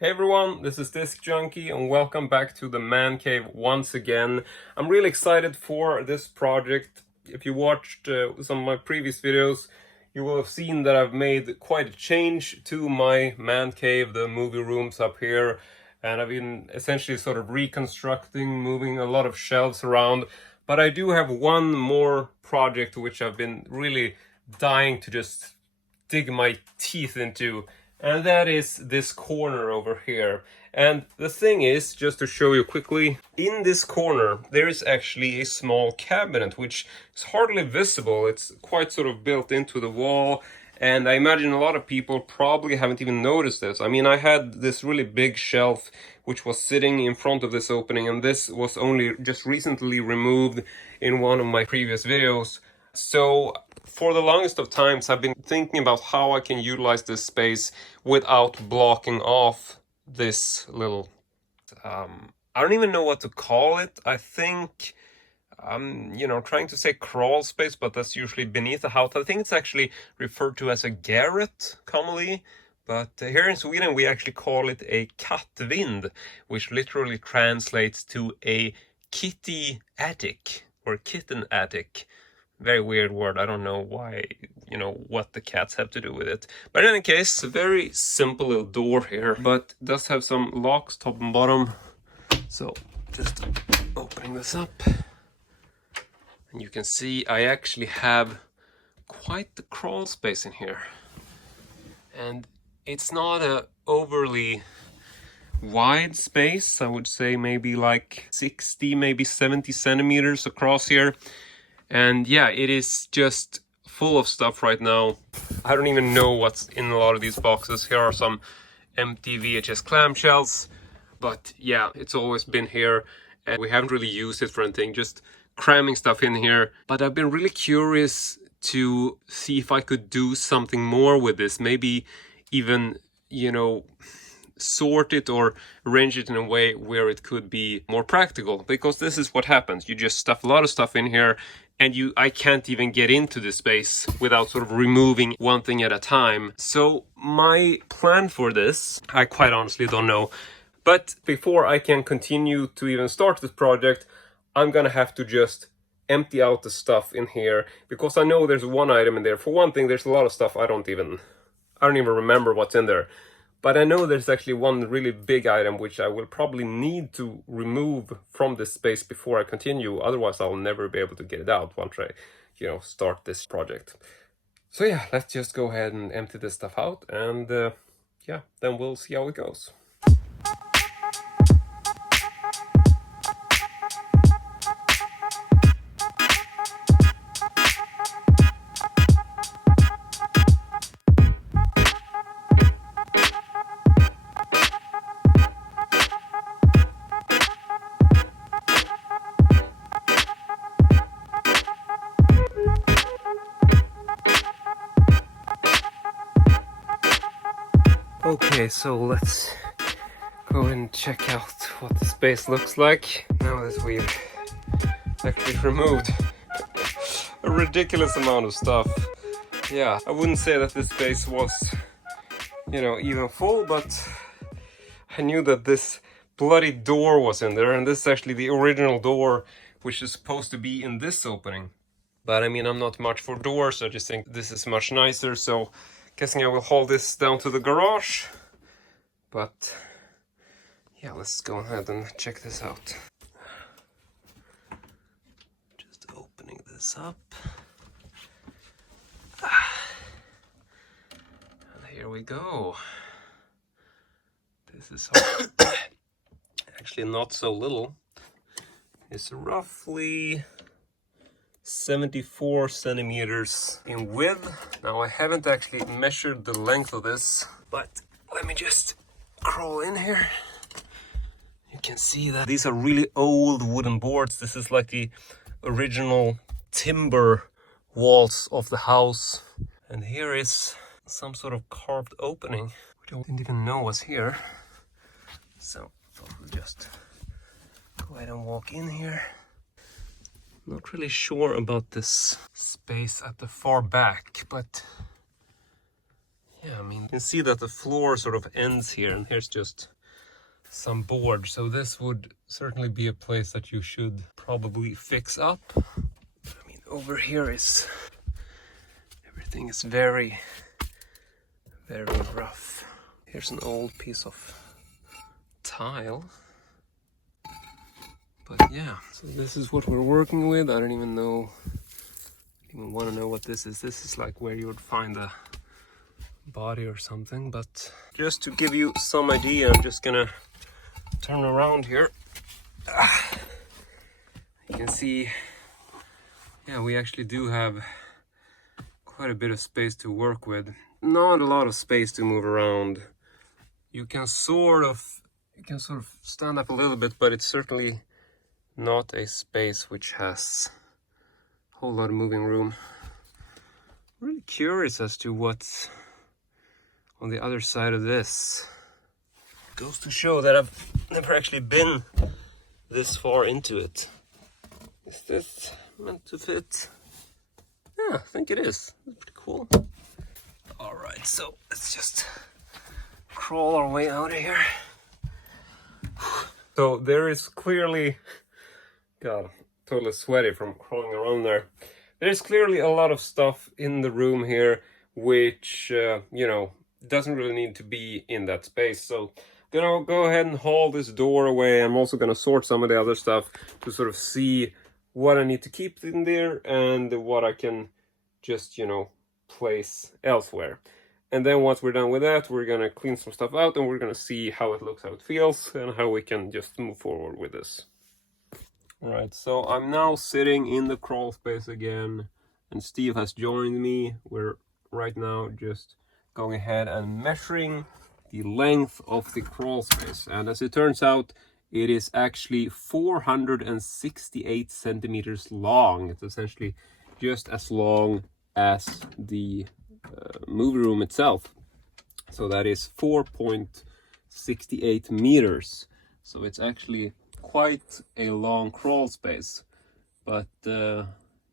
Hey everyone, this is Disc Junkie and welcome back to the Man Cave once again. I'm really excited for this project. If you watched some of my previous videos, you will have seen that I've made quite a change to my Man Cave, the movie rooms up here. And I've been essentially sort of reconstructing, moving a lot of shelves around. But I do have one more project which I've been really dying to just dig my teeth into. And that is this corner over here. And the thing is, just to show you quickly, in this corner there is actually a small cabinet which is hardly visible. It's quite sort of built into the wall, and I imagine a lot of people probably haven't even noticed this. I mean, I had this really big shelf which was sitting in front of this opening, and this was only just recently removed in one of my previous videos. So for the longest of times, I've been thinking about how I can utilize this space without blocking off this little, I don't even know what to call it. I think I'm, trying to say crawl space, but that's usually beneath the house. I think it's actually referred to as a garret commonly. But here in Sweden, we actually call it a kattvind, which literally translates to a kitty attic or kitten attic. Very weird word. I don't know why, what the cats have to do with it. But in any case, a very simple little door here, but it does have some locks top and bottom. So just opening this up. And you can see I actually have quite the crawl space in here. And it's not a overly wide space. I would say maybe like 60, maybe 70 centimeters across here. And yeah, it is just full of stuff right now. I don't even know what's in a lot of these boxes. Here are some empty VHS clamshells. But yeah, it's always been here. And we haven't really used it for anything, just cramming stuff in here. But I've been really curious to see if I could do something more with this. Maybe even, sort it or arrange it in a way where it could be more practical. Because this is what happens. You just stuff a lot of stuff in here. And I can't even get into this space without sort of removing one thing at a time. So my plan for this, I quite honestly don't know. But before I can continue to even start this project, I'm gonna have to just empty out the stuff in here. Because I know there's one item in there. For one thing, there's a lot of stuff I don't even remember what's in there. But I know there's actually one really big item which I will probably need to remove from this space before I continue. Otherwise, I'll never be able to get it out once I, start this project. So yeah, let's just go ahead and empty this stuff out. And yeah, then we'll see how it goes. Okay, so let's go and check out what the space looks like now that we've actually removed a ridiculous amount of stuff. Yeah, I wouldn't say that this space was, even full, but I knew that this bloody door was in there, and this is actually the original door which is supposed to be in this opening. But I mean, I'm not much for doors, I just think this is much nicer, so guessing I will haul this down to the garage. But yeah, let's go ahead and check this out. Just opening this up. And here we go. This is actually not so little. It's roughly 74 centimeters in width. Now I haven't actually measured the length of this, but let me just crawl in here. You can see that these are really old wooden boards. This is like the original timber walls of the house. And here is some sort of carved opening, which I didn't even know was here. So I thought we'll just go ahead and walk in here. Not really sure about this space at the far back, but Yeah, I mean, you can see that the floor sort of ends here, and here's just some board. So this would certainly be a place that you should probably fix up. I mean, over here is, everything is very, very rough. Here's an old piece of tile. But yeah, so this is what we're working with. I don't even want to know what this is. This is like where you would find a body or something, but just to give you some idea, I'm just gonna turn around here. You can see, yeah, we actually do have quite a bit of space to work with. Not a lot of space to move around. You can sort of stand up a little bit, but it's certainly not a space which has a whole lot of moving room. I'm really curious as to what's on the other side of this. Goes to show that I've never actually been this far into it. Is this meant to fit? Yeah, I think it is. That's pretty cool. Alright, so let's just crawl our way out of here. So there is clearly, God, totally sweaty from crawling around there. There's clearly a lot of stuff in the room here which, you know, doesn't really need to be in that space. So I'm gonna go ahead and haul this door away. I'm also gonna sort some of the other stuff to sort of see what I need to keep in there and what I can just, you know, place elsewhere. And then once we're done with that, we're gonna clean some stuff out and we're gonna see how it looks, how it feels, and how we can just move forward with this. Alright, so I'm now sitting in the crawl space again, and Steve has joined me. We're right now just going ahead and measuring the length of the crawl space. And as it turns out, it is actually 468 centimeters long. It's essentially just as long as the movie room itself. So that is 4.68 meters. So it's actually quite a long crawl space. But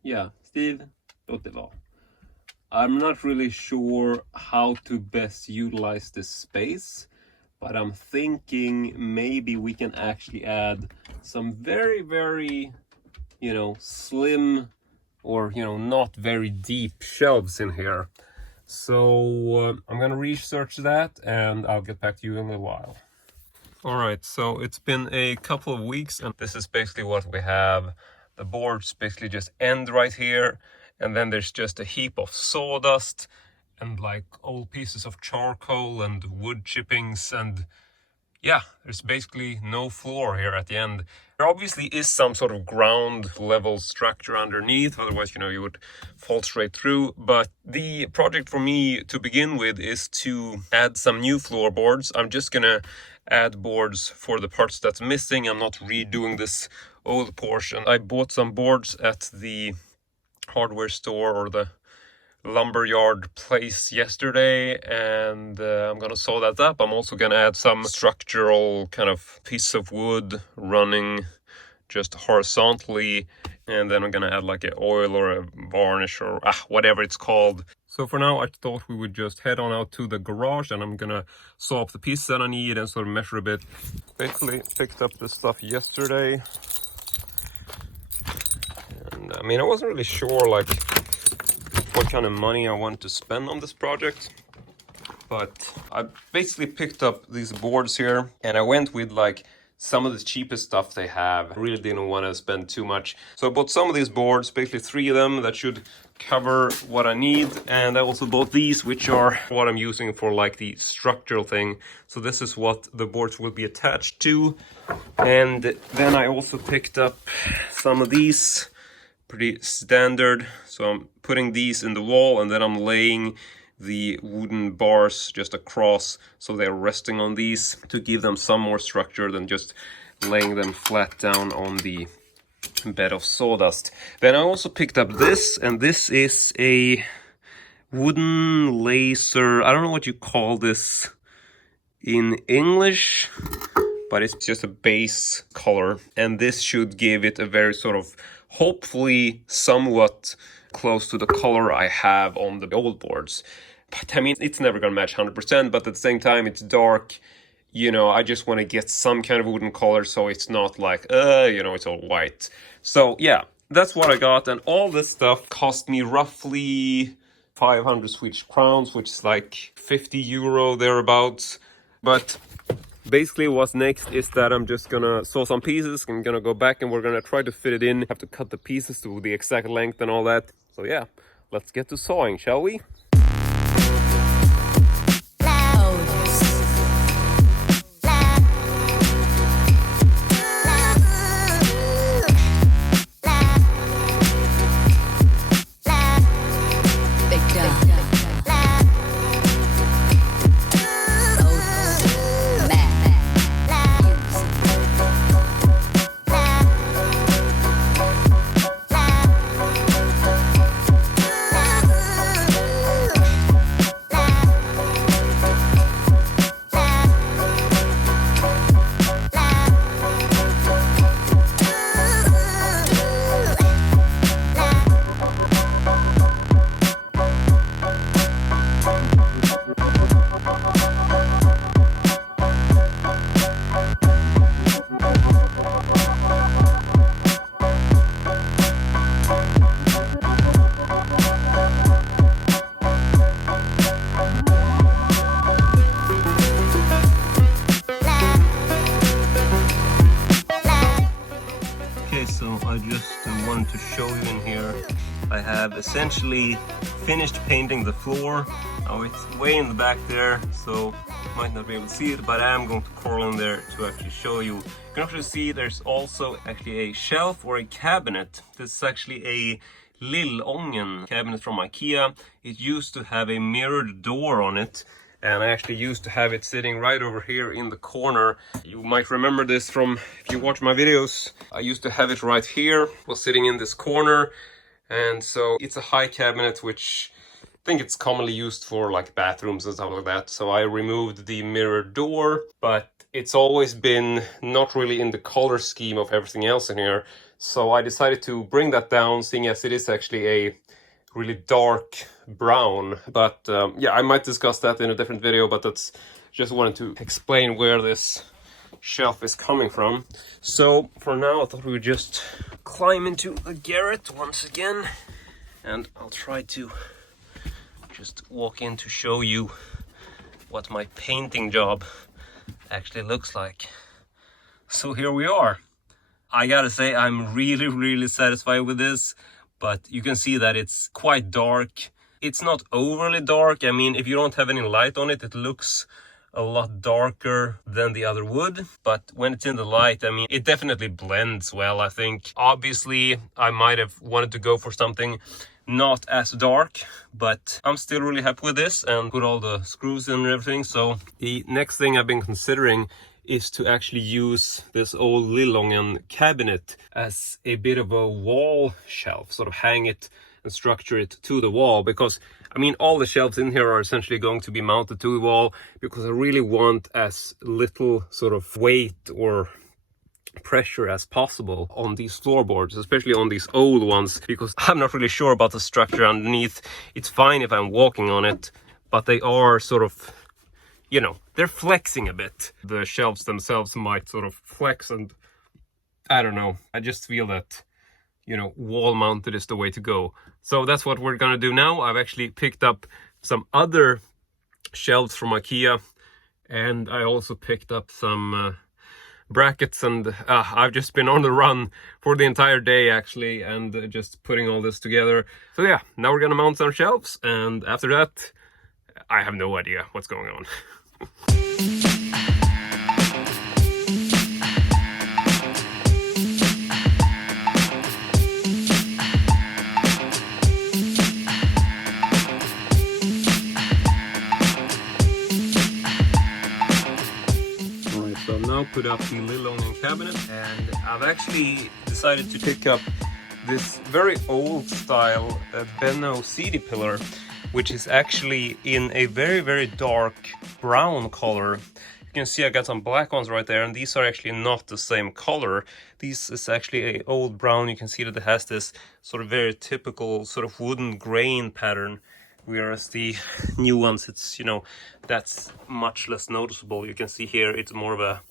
yeah, Steve, låt I'm not really sure how to best utilize this space, but I'm thinking maybe we can actually add some very, very, you know, slim or, you know, not very deep shelves in here. So I'm gonna research that and I'll get back to you in a little while. All right, so it's been a couple of weeks and this is basically what we have. The boards basically just end right here, and then there's just a heap of sawdust and like old pieces of charcoal and wood chippings, and yeah, there's basically no floor here at the end. There obviously is some sort of ground level structure underneath, otherwise, you know, you would fall straight through. But the project for me to begin with is to add some new floorboards. I'm just gonna add boards for the parts that's missing. I'm not redoing this old portion. I bought some boards at the hardware store or the lumberyard place yesterday, and I'm gonna saw that up. I'm also gonna add some structural kind of piece of wood running just horizontally, and then I'm gonna add like an oil or a varnish or whatever it's called. So for now I thought we would just head on out to the garage, and I'm gonna saw up the pieces that I need and sort of measure a bit. Basically picked up this stuff yesterday, and I mean, I wasn't really sure like what kind of money I want to spend on this project, but I basically picked up these boards here, and I went with like some of the cheapest stuff they have. I really didn't want to spend too much, so I bought some of these boards, basically 3 of them that should cover what I need. And I also bought these, which are what I'm using for like the structural thing. So this is what the boards will be attached to. And then I also picked up some of these, pretty standard. So I'm putting these in the wall, and then I'm laying the wooden bars just across so they're resting on these to give them some more structure than just laying them flat down on the bed of sawdust. Then I also picked up this, and this is a wooden laser. I don't know what you call this in English, but it's just a base color, and this should give it a very sort of, hopefully somewhat close to the color I have on the old boards. But I mean, it's never gonna match 100%, but at the same time, it's dark. You know, I just want to get some kind of wooden color so it's not like, you know, it's all white. So yeah, that's what I got. And all this stuff cost me roughly 500 Swedish crowns, which is like 50 euro thereabouts. But basically what's next is that I'm just gonna saw some pieces. I'm gonna go back and we're gonna try to fit it in. Have to cut the pieces to the exact length and all that. So yeah, let's get to sawing, shall we? So I just wanted to show you in here, I have essentially finished painting the floor. Oh, it's way in the back there, so you might not be able to see it, but I am going to crawl in there to actually show you. You can actually see there's also actually a shelf or a cabinet. This is actually a Lillången cabinet from Ikea. It used to have a mirrored door on it. And I actually used to have it sitting right over here in the corner. You might remember this from, if you watch my videos, I used to have it right here. It was sitting in this corner. And so it's a high cabinet, which I think it's commonly used for like bathrooms and stuff like that. So I removed the mirror door, but it's always been not really in the color scheme of everything else in here. So I decided to bring that down, seeing as it is actually a really dark brown. But yeah, I might discuss that in a different video, but that's just wanted to explain where this shelf is coming from. So for now I thought we would just climb into the Garret once again, and I'll try to just walk in to show you what my painting job actually looks like. So here we are. I gotta say, I'm really satisfied with this. But you can see that it's quite dark. It's not overly dark. I mean, if you don't have any light on it, it looks a lot darker than the other wood. But when it's in the light, I mean, it definitely blends well, I think. Obviously, I might have wanted to go for something not as dark, but I'm still really happy with this and put all the screws in and everything. So the next thing I've been considering is to actually use this old Lillången cabinet as a bit of a wall shelf, sort of hang it and structure it to the wall, because I mean all the shelves in here are essentially going to be mounted to the wall, because I really want as little sort of weight or pressure as possible on these floorboards, especially on these old ones, because I'm not really sure about the structure underneath. It's fine if I'm walking on it, but they are sort of, you know, they're flexing a bit. The shelves themselves might sort of flex, and I don't know. I just feel that, you know, wall mounted is the way to go. So that's what we're gonna do now. I've actually picked up some other shelves from Ikea, and I also picked up some brackets, and I've just been on the run for the entire day actually, and just putting all this together. So yeah, now we're gonna mount some shelves, and after that, I have no idea what's going on. Alright, so I've now put up the Lillången cabinet, and I've actually decided to pick up this very old style Benno CD pillar, which is actually in a very dark brown color. You can see I got some black ones right there, and these are actually not the same color. This is actually a old brown. You can see that it has this sort of very typical sort of wooden grain pattern. Whereas the new ones, it's, you know, that's much less noticeable. You can see here it's more of a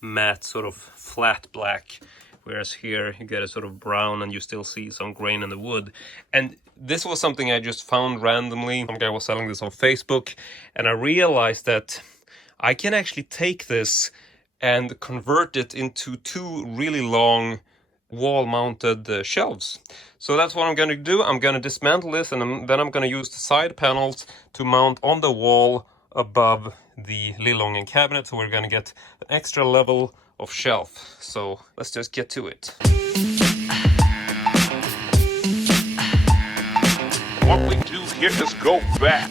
matte sort of flat black, whereas here you get a sort of brown and you still see some grain in the wood. And this was something I just found randomly. Some guy was selling this on Facebook, and I realized that I can actually take this and convert it into two really long wall-mounted shelves. So that's what I'm going to do. I'm going to dismantle this, and then I'm going to use the side panels to mount on the wall above the Lillången cabinet. So we're going to get an extra level of shelf. So let's just get to it. What we do here is go back.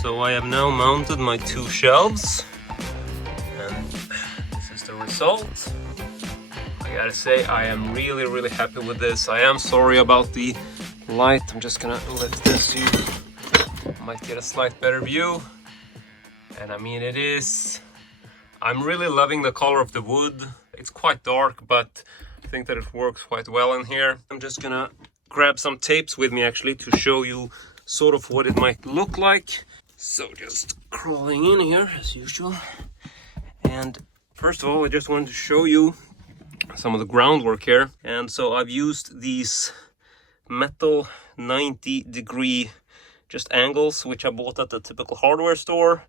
So I have now mounted my two shelves, and this is the result. I gotta say, I am really happy with this. I am sorry about the light. I'm just gonna lift this so you might get a slight better view. And I mean, I'm really loving the color of the wood. It's quite dark, but I think that it works quite well in here. I'm just gonna grab some tapes with me actually to show you sort of what it might look like. So just crawling in here as usual. And first of all, I just wanted to show you some of the groundwork here. And so I've used these metal 90-degree just angles, which I bought at the typical hardware store.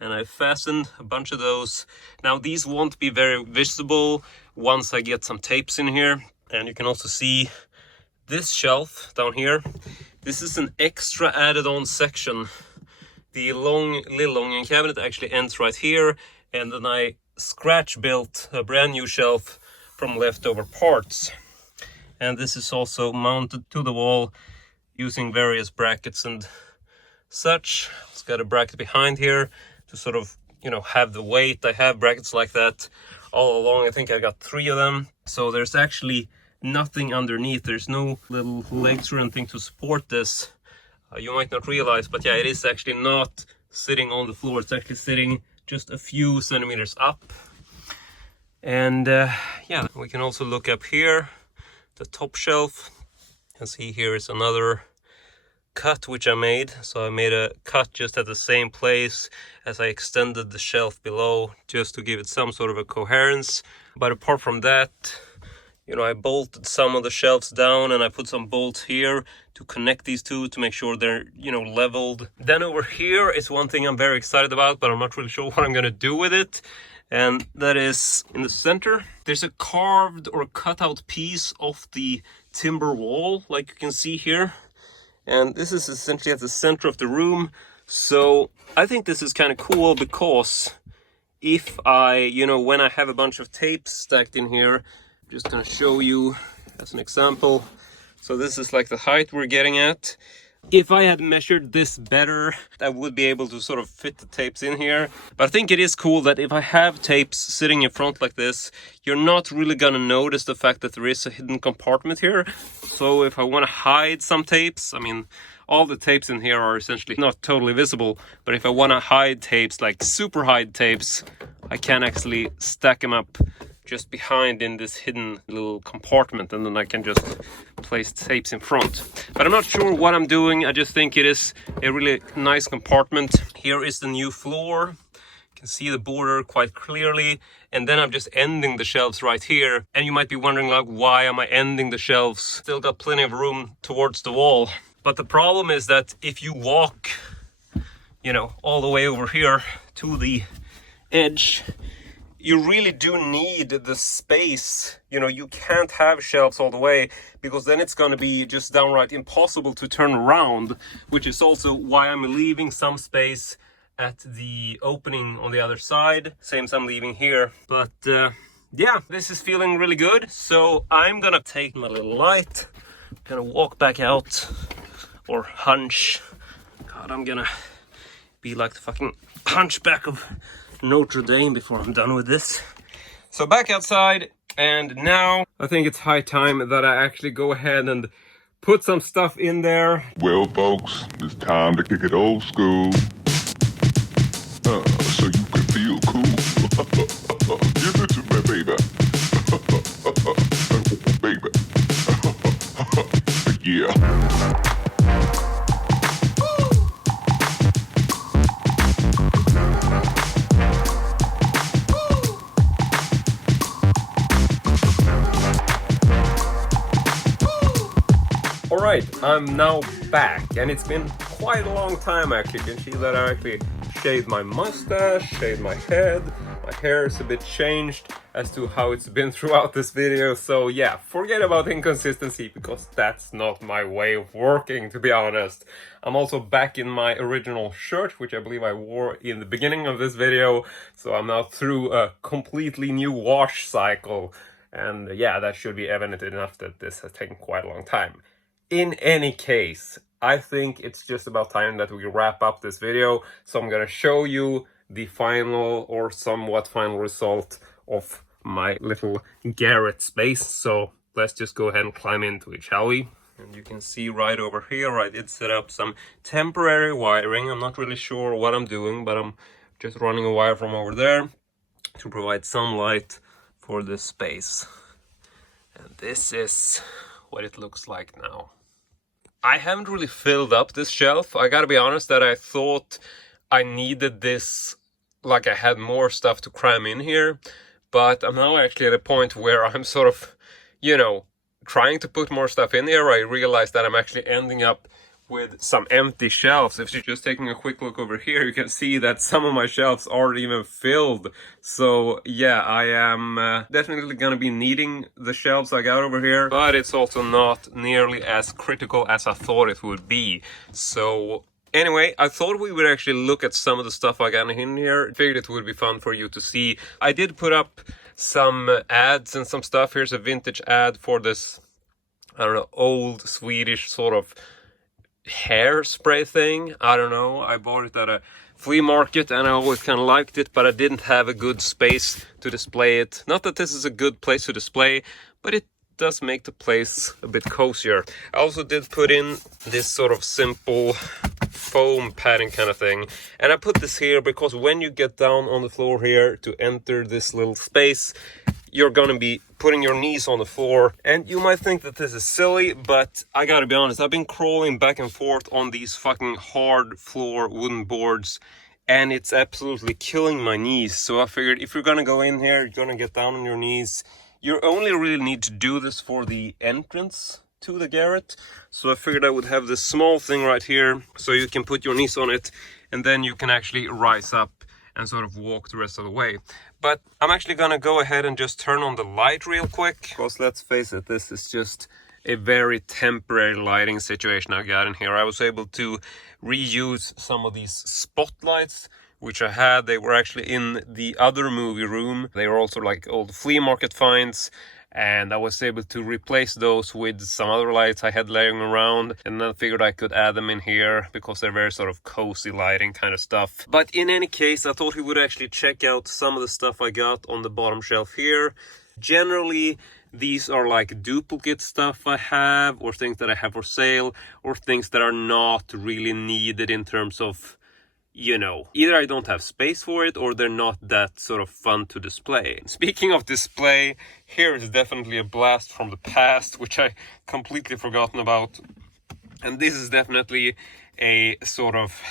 And I fastened a bunch of those. Now these won't be very visible once I get some tapes in here. And you can also see this shelf down here. This is an extra added on section. The Lillången cabinet actually ends right here, and then I scratch built a brand new shelf from leftover parts. And this is also mounted to the wall using various brackets and such. It's got a bracket behind here to sort of, you know, have the weight. I have brackets like that all along. I think I got 3 of them. So there's actually nothing underneath. There's no little legs or anything to support this. You might not realize, but yeah, it is actually not sitting on the floor. It's actually sitting just a few centimeters up. And yeah, we can also look up here, the top shelf. You can see here is another cut which I made. So I made a cut just at the same place as I extended the shelf below, just to give it some sort of a coherence. But apart from that, you know, I bolted some of the shelves down, and I put some bolts here to connect these two to make sure they're, you know, leveled. Then over here is one thing I'm very excited about, but I'm not really sure what I'm gonna do with it. And that is in the center. There's a carved or cutout piece of the timber wall, like you can see here. And this is essentially at the center of the room. So I think this is kind of cool, because if I, you know, when I have a bunch of tapes stacked in here, just gonna show you as an example. So this is like the height we're getting at. If I had measured this better, I would be able to sort of fit the tapes in here. But I think it is cool that if I have tapes sitting in front like this, you're not really gonna notice the fact that there is a hidden compartment here. So if I want to hide some tapes, I mean, all the tapes in here are essentially not totally visible. But if I want to hide tapes, like super hide tapes, I can actually stack them up just behind in this hidden little compartment, and then I can just place tapes in front. But I'm not sure what I'm doing. I just think it is a really nice compartment. Here is the new floor. You can see the border quite clearly. And then I'm just ending the shelves right here. And you might be wondering, like, why am I ending the shelves? Still got plenty of room towards the wall. But the problem is that if you walk, you know, all the way over here to the edge, you really do need the space. You know, you can't have shelves all the way, because then it's going to be just downright impossible to turn around, which is also why I'm leaving some space at the opening on the other side, same as I'm leaving here. But yeah, this is feeling really good. So I'm gonna take my little light, gonna walk back out, or hunch. God, I'm gonna be like the fucking hunchback of Notre Dame before I'm done with this. So back outside, and now I think it's high time that I actually go ahead and put some stuff in there. Well, folks, it's time to kick it old school. So you can feel cool. Give it to me, baby. Baby. Yeah. Alright, I'm now back, and it's been quite a long time actually. You can see that I actually shaved my mustache, shaved my head, my hair is a bit changed as to how it's been throughout this video, so yeah, forget about inconsistency, because that's not my way of working, to be honest. I'm also back in my original shirt, which I believe I wore in the beginning of this video, so I'm now through a completely new wash cycle, and yeah, that should be evident enough that this has taken quite a long time. In any case, I think it's just about time that we wrap up this video, so I'm gonna show you the final or somewhat final result of my little Garrett space. So let's just go ahead and climb into it, shall we? And you can see right over here, I did set up some temporary wiring. I'm not really sure what I'm doing, but I'm just running a wire from over there to provide some light for this space. And this is what it looks like now. I haven't really filled up this shelf. I gotta be honest that I thought I needed this, like I had more stuff to cram in here, but I'm now actually at a point where I'm sort of, you know, trying to put more stuff in here. I realized that I'm actually ending up with some empty shelves. If you're just taking a quick look over here, you can see that some of my shelves aren't even filled. So yeah, I am definitely gonna be needing the shelves I got over here, but it's also not nearly as critical as I thought it would be. So anyway, I thought we would actually look at some of the stuff I got in here. Figured it would be fun for you to see. I did put up some ads and some stuff. Here's a vintage ad for this, I don't know, old Swedish sort of hairspray thing. I don't know, I bought it at a flea market and I always kind of liked it, but I didn't have a good space to display it. Not that this is a good place to display, but it does make the place a bit cozier. I also did put in this sort of simple foam padding kind of thing, and I put this here because when you get down on the floor here to enter this little space, you're gonna be putting your knees on the floor, and you might think that this is silly, but I gotta be honest, I've been crawling back and forth on these fucking hard floor wooden boards, and it's absolutely killing my knees. So I figured if you're gonna go in here, you're gonna get down on your knees. You only really need to do this for the entrance to the Garret. So I figured I would have this small thing right here, so you can put your knees on it, and then you can actually rise up and sort of walk the rest of the way. But I'm actually gonna go ahead and just turn on the light real quick, because let's face it, this is just a very temporary lighting situation I got in here. I was able to reuse some of these spotlights which I had. They were actually in the other movie room. They were also like old flea market finds, and I was able to replace those with some other lights I had laying around, and then figured I could add them in here because they're very sort of cozy lighting kind of stuff. But in any case, I thought we would actually check out some of the stuff I got on the bottom shelf here. Generally, these are like duplicate stuff I have, or things that I have for sale, or things that are not really needed in terms of, you know, either I don't have space for it or they're not that sort of fun to display. Speaking of display, here is definitely a blast from the past, which I completely forgotten about. And this is definitely a sort of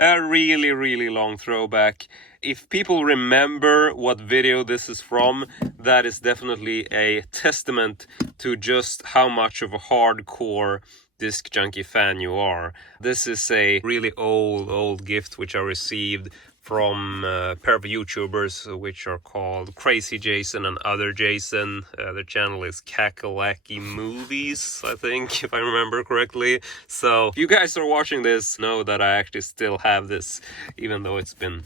a really, really long throwback. If people remember what video this is from, that is definitely a testament to just how much of a hardcore disc junkie fan you are. This is a really old gift which I received from a pair of YouTubers which are called Crazy Jason and Other Jason. Their channel is Kakalaki Movies, I think, if I remember correctly. So if you guys are watching this, know that I actually still have this, even though it's been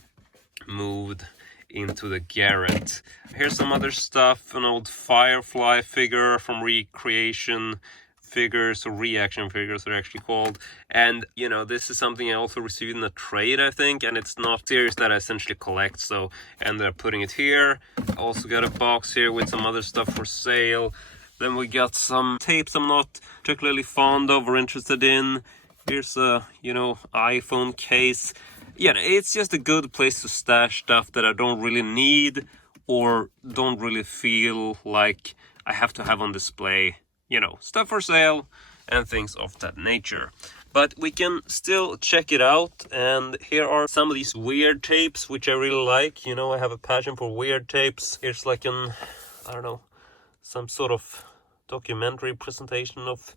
moved into the Garret. Here's some other stuff, an old Firefly figure from Recreation figures, or reaction figures they're actually called. And you know, this is something I also received in a trade, I think, and it's not series that I essentially collect, so I ended up putting it here. I also got a box here with some other stuff for sale. Then we got some tapes I'm not particularly fond of or interested in. Here's a, you know, iPhone case. Yeah, it's just a good place to stash stuff that I don't really need or don't really feel like I have to have on display. You know, stuff for sale and things of that nature. But we can still check it out, and here are some of these weird tapes which I really like. You know, I have a passion for weird tapes. Here's like an, I don't know, some sort of documentary presentation of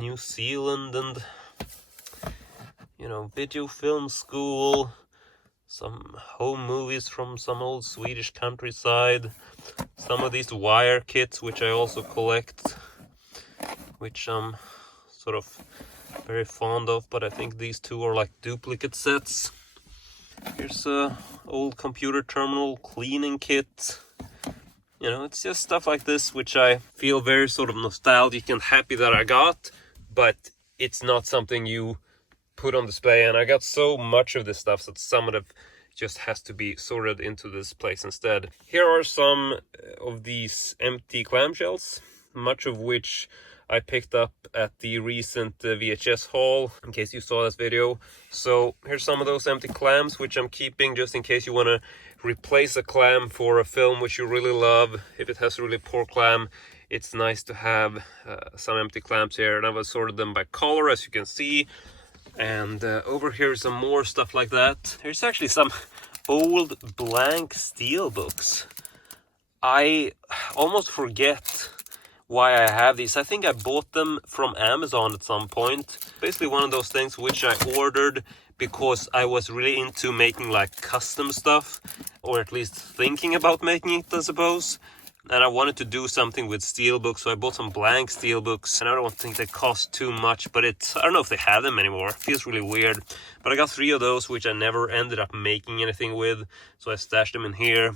New Zealand, and you know, video film school, some home movies from some old Swedish countryside, some of these wire kits which I also collect, which I'm sort of very fond of, but I think these two are like duplicate sets. Here's a old computer terminal cleaning kit. You know, it's just stuff like this which I feel very sort of nostalgic and happy that I got, but it's not something you put on display, and I got so much of this stuff that some of it just has to be sorted into this place instead. Here are some of these empty clamshells, much of which I picked up at the recent VHS haul, in case you saw this video. So here's some of those empty clams which I'm keeping just in case you want to replace a clam for a film which you really love. If it has a really poor clam, it's nice to have some empty clams here, and I've assorted them by color, as you can see. And over here is some more stuff like that. There's actually some old blank steel books. I almost forget why I have these. I think I bought them from Amazon at some point. Basically one of those things which I ordered because I was really into making like custom stuff, or at least thinking about making it, I suppose. And I wanted to do something with steelbooks, so I bought some blank steelbooks, and I don't think they cost too much, but I don't know if they have them anymore. It feels really weird. But I got 3 of those, which I never ended up making anything with, so I stashed them in here.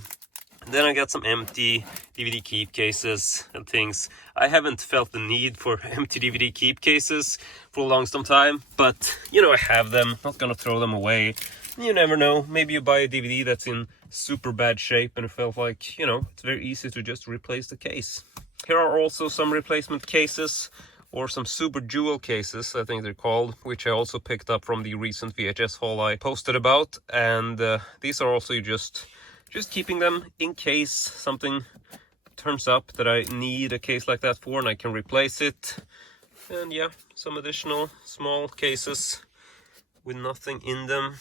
And then I got some empty DVD keep cases and things. I haven't felt the need for empty DVD keep cases for a long time, but, you know, I have them. Not gonna throw them away. You never know, maybe you buy a DVD that's in super bad shape and it felt like, you know, it's very easy to just replace the case. Here are also some replacement cases, or some super jewel cases, I think they're called, which I also picked up from the recent VHS haul I posted about. And these are also just keeping them in case something turns up that I need a case like that for and I can replace it. And yeah, some additional small cases with nothing in them.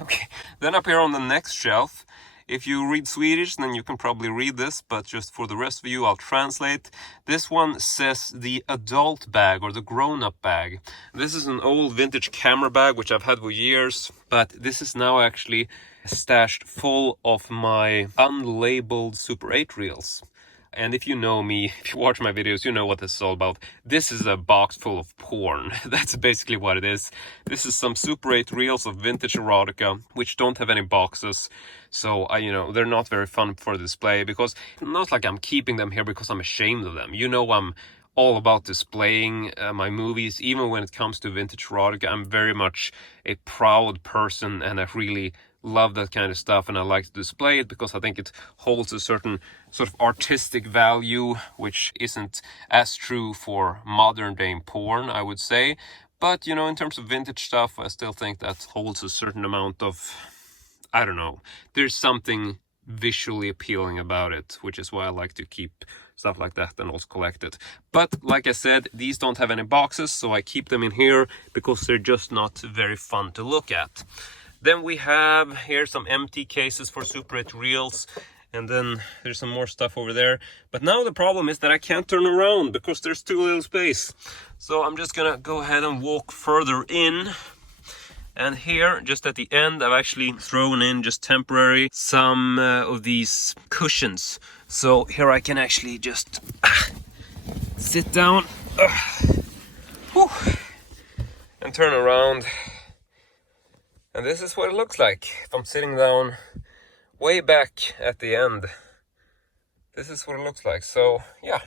Okay, then up here on the next shelf, if you read Swedish, then you can probably read this, but just for the rest of you, I'll translate. This one says the adult bag, or the grown-up bag. This is an old vintage camera bag, which I've had for years, but this is now actually stashed full of my unlabeled Super 8 reels. And if you know me, if you watch my videos, you know what this is all about. This is a box full of porn. That's basically what it is. This is some Super 8 reels of vintage erotica, which don't have any boxes. So, you know, they're not very fun for display, because not like I'm keeping them here because I'm ashamed of them. You know, I'm all about displaying my movies. Even when it comes to vintage erotica, I'm very much a proud person, and I really love that kind of stuff, and I like to display it because I think it holds a certain sort of artistic value, which isn't as true for modern day porn, I would say. But, you know, in terms of vintage stuff, I still think that holds a certain amount of, I don't know, there's something visually appealing about it, which is why I like to keep stuff like that and also collect it. But like I said, these don't have any boxes, so I keep them in here because they're just not very fun to look at. Then we have here some empty cases for Super 8 reels, and then there's some more stuff over there. But now the problem is that I can't turn around because there's too little space. So I'm just gonna go ahead and walk further in. And here, just at the end, I've actually thrown in, just temporary, some of these cushions. So here I can actually just sit down and turn around. And this is what it looks like if I'm sitting down way back at the end. This is what it looks like. So yeah,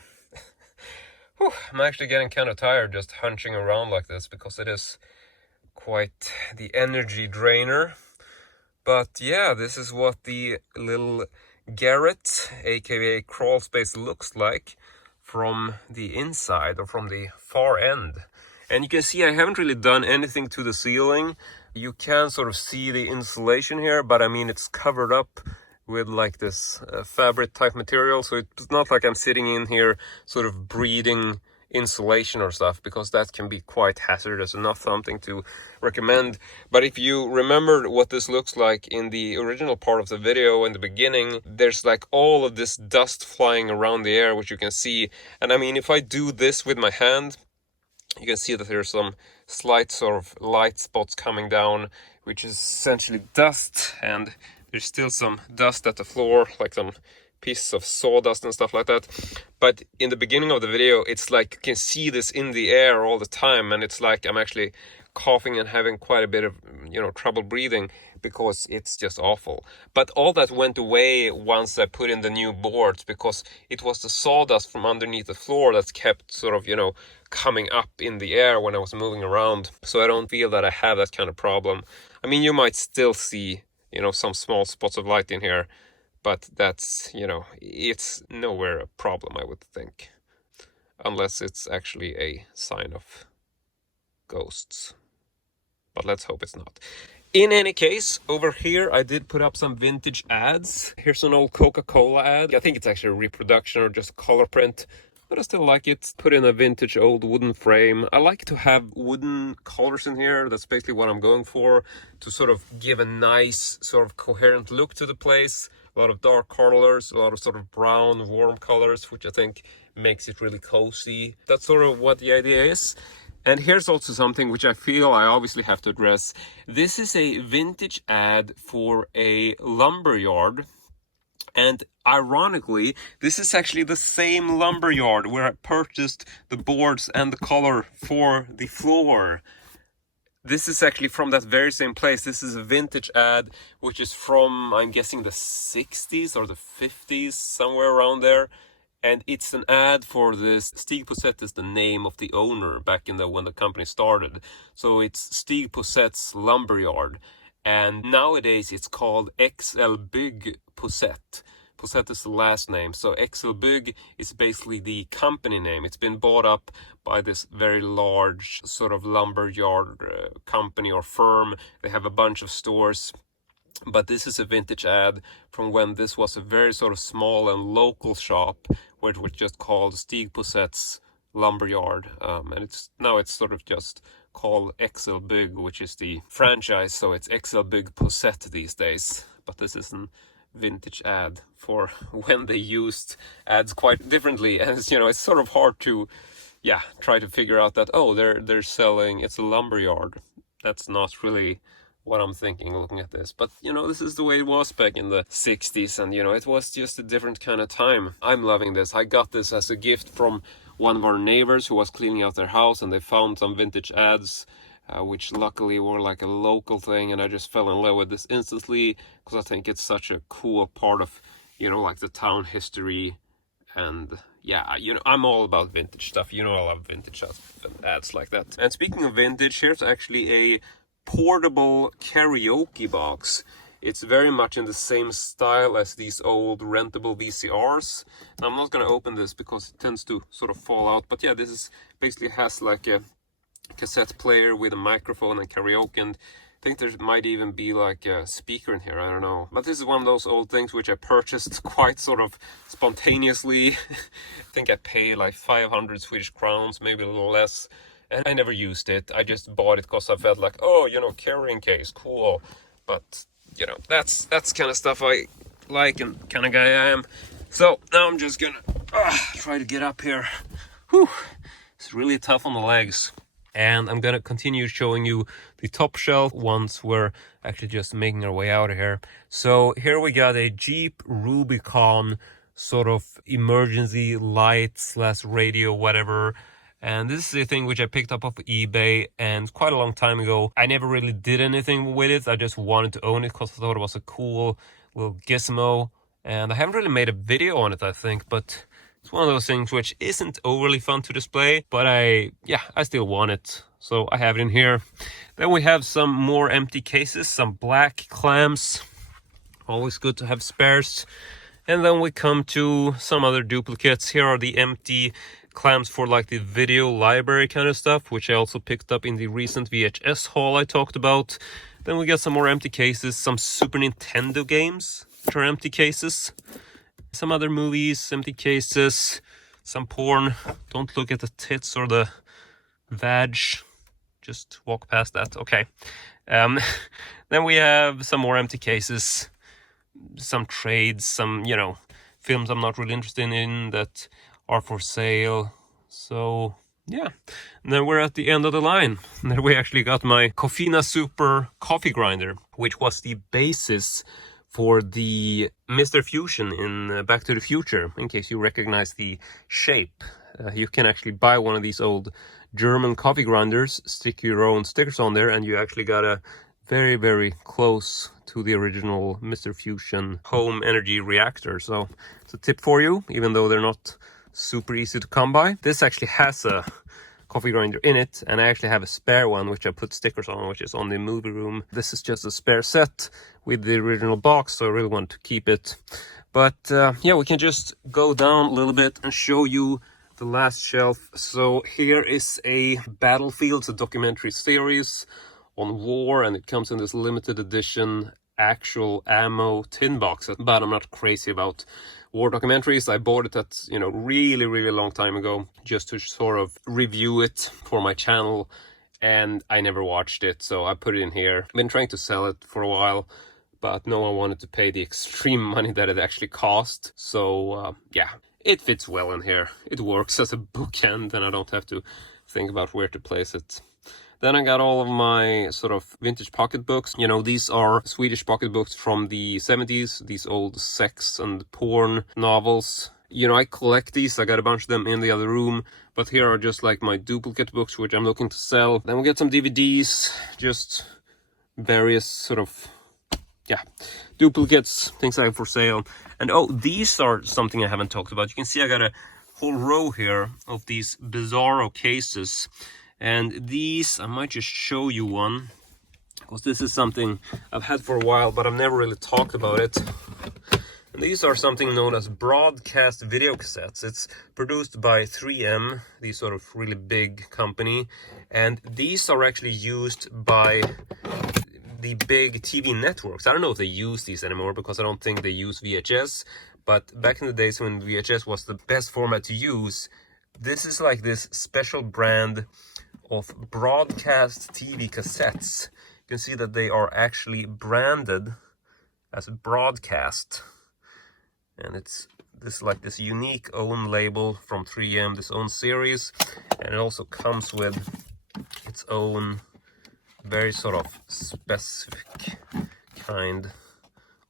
Whew, I'm actually getting kind of tired just hunching around like this because it is quite the energy drainer. But yeah, this is what the little Garret, aka crawl space, looks like from the inside or from the far end. And you can see I haven't really done anything to the ceiling. You can sort of see the insulation here, but I mean it's covered up with like this fabric type material, so it's not like I'm sitting in here sort of breathing insulation or stuff, because that can be quite hazardous and not something to recommend. But if you remember what this looks like in the original part of the video in the beginning, there's like all of this dust flying around the air, which you can see. And I mean, if I do this with my hand, you can see that there's some slight sort of light spots coming down, which is essentially dust, and there's still some dust at the floor, like some pieces of sawdust and stuff like that. But in the beginning of the video, it's like you can see this in the air all the time, and it's like I'm actually coughing and having quite a bit of, trouble breathing because it's just awful. But all that went away once I put in the new boards, because it was the sawdust from underneath the floor that kept sort of, coming up in the air when I was moving around. So I don't feel that I have that kind of problem. I mean, you might still see, some small spots of light in here, but that's, it's nowhere a problem, I would think, unless it's actually a sign of ghosts. But let's hope it's not. In any case, over here I did put up some vintage ads. Here's an old Coca-Cola ad. I think it's actually a reproduction or just color print, but I still like it. Put in a vintage old wooden frame. I like to have wooden colors in here. That's basically what I'm going for, to sort of give a nice sort of coherent look to the place. A lot of dark colors, a lot of sort of brown warm colors, which I think makes it really cozy. That's sort of what the idea is. And here's also something which I feel I obviously have to address. This is a vintage ad for a lumber yard. And ironically, this is actually the same lumber yard where I purchased the boards and the color for the floor. This is actually from that very same place. This is a vintage ad, which is from, I'm guessing, the 60s or the 50s, somewhere around there. And it's an ad for this. Stig Posett is the name of the owner back in when the company started. So it's Stig Posett's lumberyard. And nowadays it's called XL Bygg Posett. Posett is the last name. So XL Bygg is basically the company name. It's been bought up by this very large sort of lumberyard company or firm. They have a bunch of stores. But this is a vintage ad from when this was a very sort of small and local shop, where it was just called Stig Posett's Lumberyard. And now it's sort of just called XL Bygg, which is the franchise. So it's XL Bygg Posett these days. But this is an vintage ad for when they used ads quite differently. And it's sort of hard to, try to figure out that, they're selling, it's a lumberyard. That's not really what I'm thinking looking at this. But this is the way it was back in the 60s, and it was just a different kind of time. I'm loving this. I got this as a gift from one of our neighbors who was cleaning out their house, and they found some vintage ads, which luckily were like a local thing, and I just fell in love with this instantly, because I think it's such a cool part of like the town history. And I'm all about vintage stuff. I love vintage ads like that. And speaking of vintage, here's actually a portable karaoke box. It's very much in the same style as these old rentable VCRs. I'm not going to open this because it tends to sort of fall out, but this is basically has like a cassette player with a microphone and karaoke, and I think there might even be like a speaker in here, I don't know. But this is one of those old things which I purchased quite sort of spontaneously. I think I paid like 500 Swedish crowns, maybe a little less. And I never used it. I just bought it because I felt like, carrying case, cool. But, that's kind of stuff I like and kind of guy I am. So now I'm just gonna try to get up here. Whew, it's really tough on the legs. And I'm gonna continue showing you the top shelf once we're actually just making our way out of here. So here we got a Jeep Rubicon sort of emergency light / radio, whatever. And this is a thing which I picked up off eBay and quite a long time ago. I never really did anything with it. I just wanted to own it because I thought it was a cool little gizmo. And I haven't really made a video on it, I think. But It's one of those things which isn't overly fun to display, but I still want it, so I have it in here. Then we have some more empty cases, some black clamps. Always good to have spares. And then we come to some other duplicates. Here are the empty clamps for like the video library kind of stuff, which I also picked up in the recent VHS haul I talked about. Then we get some more empty cases, some Super Nintendo games, which are empty cases. Some other movies, empty cases, some porn. Don't look at the tits or the vag. Just walk past that. Okay. Then we have some more empty cases, some trades, some, films I'm not really interested in that are for sale. So, yeah. And then we're at the end of the line. And then we actually got my Cofina Super coffee grinder, which was the basis for the Mr. Fusion in Back to the Future, in case you recognize the shape. You can actually buy one of these old German coffee grinders, stick your own stickers on there, and you actually got a very, very close to the original Mr. Fusion home energy reactor. So it's a tip for you, even though they're not super easy to come by. This actually has a coffee grinder in it, and I actually have a spare one which I put stickers on, which is on the movie room. This is just a spare set with the original box, so I really want to keep it. But yeah, we can just go down a little bit and show you the last shelf. So here is a Battlefield, it's a documentary series on war, and it comes in this limited edition actual ammo tin box. But I'm not crazy about war documentaries. I bought it at, really, really long time ago, just to sort of review it for my channel, and I never watched it, so I put it in here. I've been trying to sell it for a while, but no one wanted to pay the extreme money that it actually cost. So yeah, it fits well in here. It works as a bookend, and I don't have to think about where to place it. Then I got all of my sort of vintage pocketbooks. These are Swedish pocketbooks from the 70s, these old sex and porn novels. I collect these. I got a bunch of them in the other room, but here are just like my duplicate books, which I'm looking to sell. Then we get some DVDs, just various sort of, duplicates, things I have for sale. And these are something I haven't talked about. You can see I got a whole row here of these Bizarro cases. And these, I might just show you one, because this is something I've had for a while, but I've never really talked about it. And these are something known as broadcast video cassettes. It's produced by 3M, the sort of really big company. And these are actually used by the big TV networks. I don't know if they use these anymore, because I don't think they use VHS. But back in the days when VHS was the best format to use, this is like this special brand of broadcast TV cassettes. You can see that they are actually branded as broadcast, and it's this unique own label from 3M, this own series, and it also comes with its own very sort of specific kind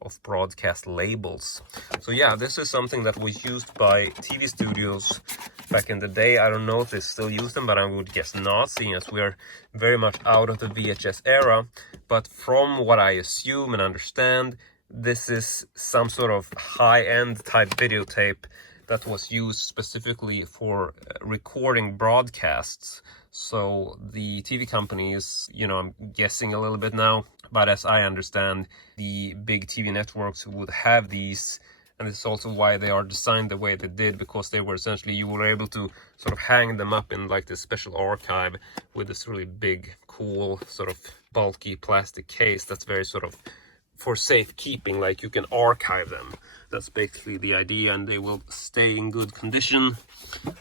of broadcast labels. So yeah, this is something that was used by TV studios back in the day. I don't know if they still use them, but I would guess not, seeing as we're very much out of the VHS era. But from what I assume and understand, this is some sort of high-end type videotape that was used specifically for recording broadcasts. So the TV companies, I'm guessing a little bit now, but as I understand, the big TV networks would have these, and this is also why they are designed the way they did, because they were essentially, you were able to sort of hang them up in like this special archive with this really big, cool, sort of bulky plastic case that's very sort of for safekeeping, like you can archive them. That's basically the idea, and they will stay in good condition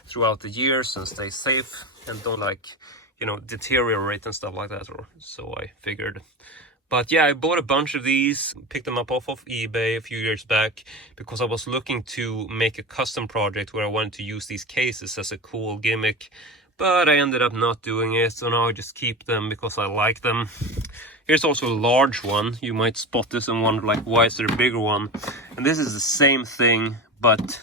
throughout the years and stay safe and don't deteriorate and stuff like that, or so I figured. But yeah, I bought a bunch of these, picked them up off of eBay a few years back, because I was looking to make a custom project where I wanted to use these cases as a cool gimmick, but I ended up not doing it, so now I just keep them because I like them. Here's also a large one. You might spot this and wonder, like, why is there a bigger one? And this is the same thing, but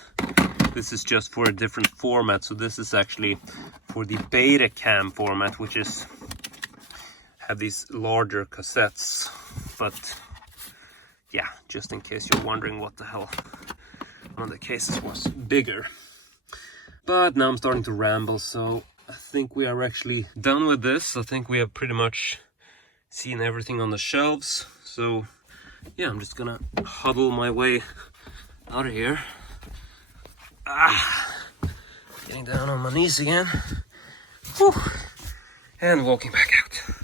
this is just for a different format. So this is actually for the Betacam format, which is have these larger cassettes. But yeah, just in case you're wondering what the hell, one of the cases was bigger. But now I'm starting to ramble, so I think we are actually done with this. I think we have pretty much seen everything on the shelves. So yeah, I'm just gonna huddle my way out of here. Getting down on my knees again. Whew. And walking back out.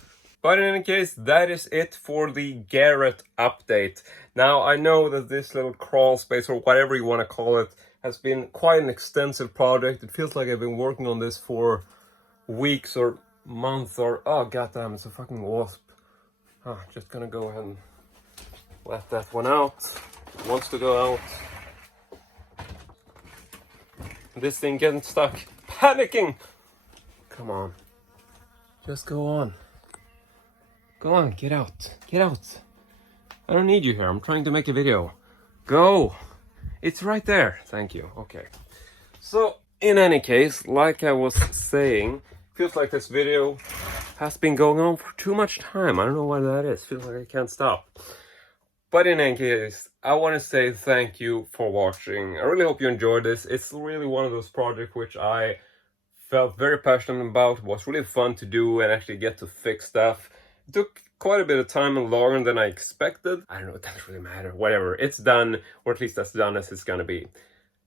But in any case, that is it for the Garrett update. Now, I know that this little crawl space, or whatever you want to call it, has been quite an extensive project. It feels like I've been working on this for weeks or months or... Oh, goddamn, it's a fucking wasp. Just gonna go ahead and let that one out. It wants to go out. This thing getting stuck. Panicking! Come on. Just go on. Go on, get out. Get out. I don't need you here. I'm trying to make a video. Go. It's right there. Thank you. Okay. So, in any case, like I was saying, feels like this video has been going on for too much time. I don't know why that is. Feels like I can't stop. But in any case, I want to say thank you for watching. I really hope you enjoyed this. It's really one of those projects which I felt very passionate about. It was really fun to do and actually get to fix stuff. It took quite a bit of time and longer than I expected. I don't know, it doesn't really matter. Whatever, it's done, or at least as done as it's gonna be.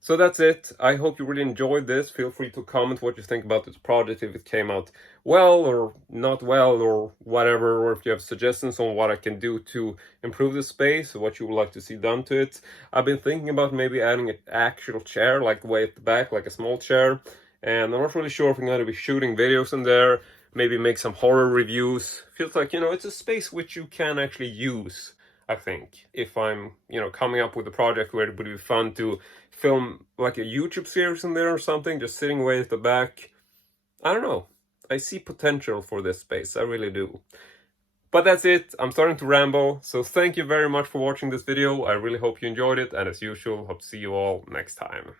So that's it. I hope you really enjoyed this. Feel free to comment what you think about this project, if it came out well or not well or whatever, or if you have suggestions on what I can do to improve the space or what you would like to see done to it. I've been thinking about maybe adding an actual chair, like way at the back, like a small chair. And I'm not really sure if I'm going to be shooting videos in there, maybe make some horror reviews. Feels like, you know, it's a space which you can actually use, I think. If I'm, you know, coming up with a project where it would be fun to film like a YouTube series in there or something, just sitting way at the back. I don't know. I see potential for this space, I really do. But that's it, I'm starting to ramble, so thank you very much for watching this video. I really hope you enjoyed it, and as usual, hope to see you all next time.